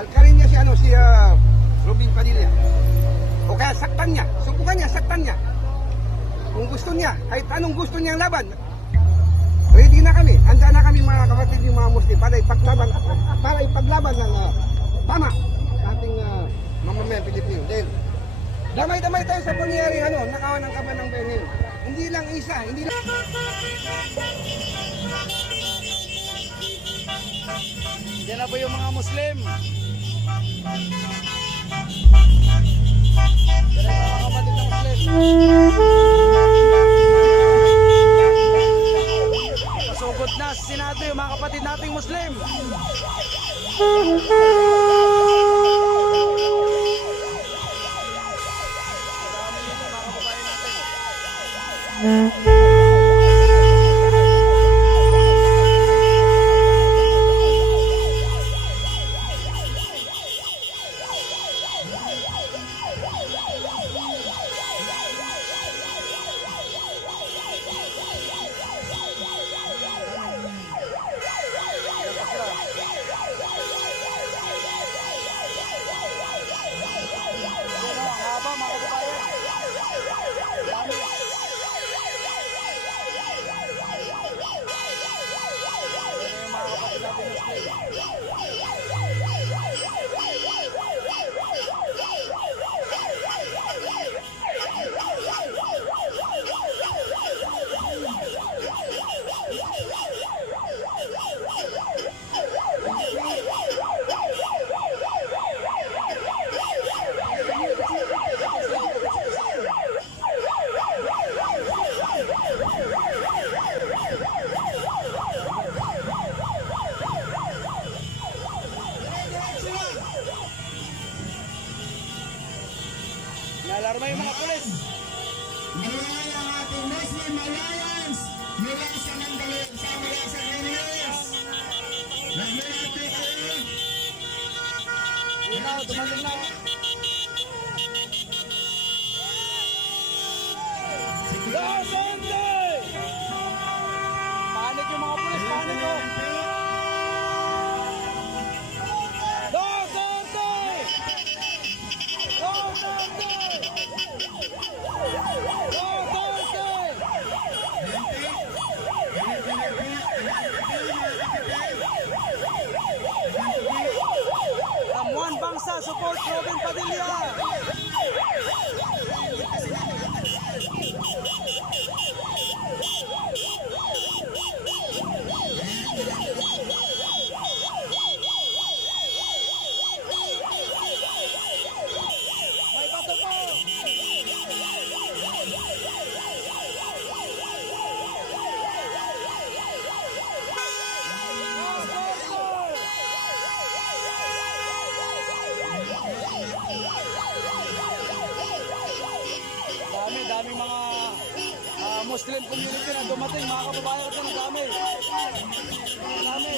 Alkalin niya si Robin Padilla. O kaya saktan niya, subukan niya, saktan niya. Kung gusto niya, kahit anong gusto niyang laban, ready na kami. Handa na kami mga kapatid yung mga Muslim para ipaglaban ng tama sa ating mamamayang Pilipino. Then, damay-damay tayo sa pangyayaring nakawan ng kaban ng Benin. Hindi lang isa, hindi lang... Diyan na po yung mga Muslim. Diyan na yung mga kapatid na Muslim. Pasugod na sa Senado yung mga kapatid nating Muslim. Nalarma yung mga pulis. Ngayon ang ating Muslim Alliance mula sa Mandaluyong sa mula sa Greenwich. Naglalapit kayo. Yun na, dumating na. Panik yung mga pulis, panik ko. Ramuan Bangsa, support Robin Padilla. May bato po. Daming mga Muslim community na dumating, mga kababayan ko na dami. Dami.